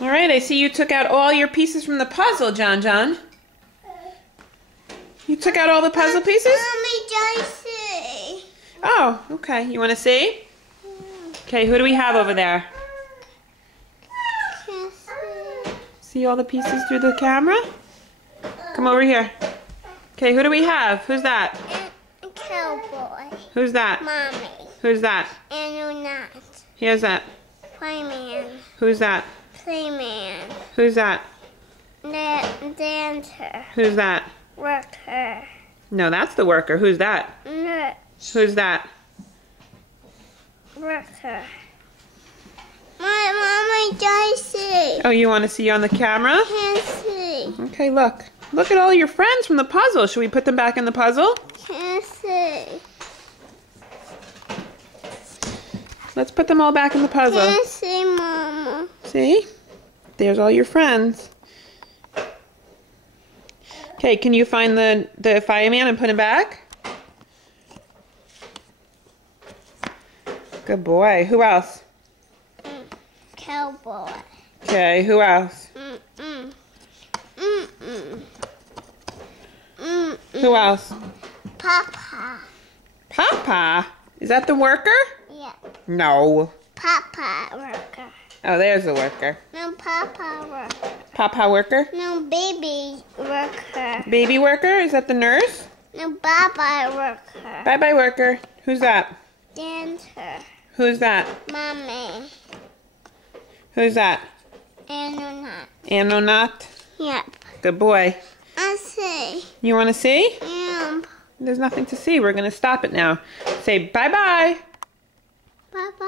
All right, I see you took out all your pieces from the puzzle, John John. You took out all the puzzle pieces? Mommy, see. Oh, okay. You want to see? Okay, who do we have over there? Can't see. See all the pieces through the camera? Come over here. Okay, who do we have? Who's that? A cowboy. Who's that? Mommy. Who's that? And you're not. Here's that. Playman. Who's that? Playman. Who's that? Dancer. Who's that? Worker. No, that's the worker. Who's that? Nurse. Who's that? Worker. My Mommy, see. Oh, you want to see on the camera? Can't see. Okay, look. Look at all your friends from the puzzle. Should we put them back in the puzzle? Can't see. Let's put them all back in the puzzle. Can't see, Mama. See? There's all your friends. Okay, can you find the fireman and put him back? Good boy. Who else? Cowboy. Okay, who else? Who else? Papa. Papa. Is that the worker? Yeah. No. Papa worker. Oh, there's the worker. No, Papa worker. Papa worker? No, baby worker. Baby worker? Is that the nurse? No, Baba worker. Bye-bye worker. Who's that? Dancer. Who's that? Mommy. Who's that? And you're not. And no not? Yep. Good boy. I see. You want to see? Yep. There's nothing to see. We're going to stop it now. Say bye-bye. Bye-bye.